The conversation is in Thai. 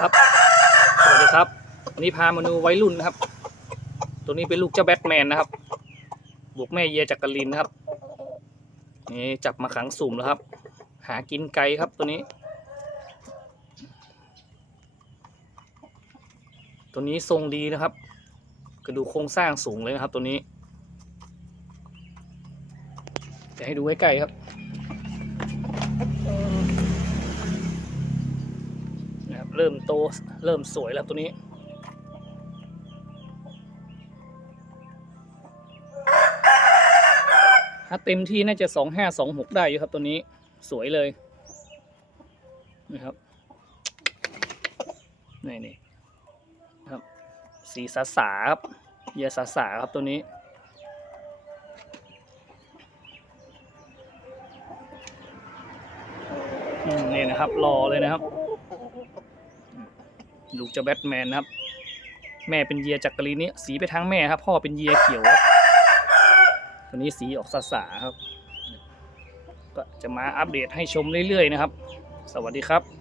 ครับ สวัสดีครับ วันนี้พามาดูวัยรุ่นนะครับ ตัวนี้เป็นลูกเจ้าแบทแมนนะครับ บวกแม่เยียจากกลินนะครับ นี่จับมาขังสุ่มแล้วครับ หากินไกลครับตัวนี้ ตัวนี้ทรงดีนะครับ กระดูกโครงสร้างสูงเลยนะครับ ตัวนี้จะให้ดูใกล้ๆครับ เริ่มโตเริ่มสวยแล้วตัวนี้ถ้าเต็มที่น่าจะสองห้าสองหกได้อยู่ครับตัวนี้สวยเลยนะครับนี่นี่ครับ สีสาสาครับเยาสาสาครับตัวนี้นี่นะครับรอเลยนะครับ ลูกจะแบทแมนนะครับ แม่เป็นเยียจักรีนี้สีไปทางแม่ครับ พ่อเป็นเยียเขียวครับตัวนี้สีออกสาสาครับ ก็จะมาอัปเดตให้ชมเรื่อยๆนะครับ สวัสดีครับ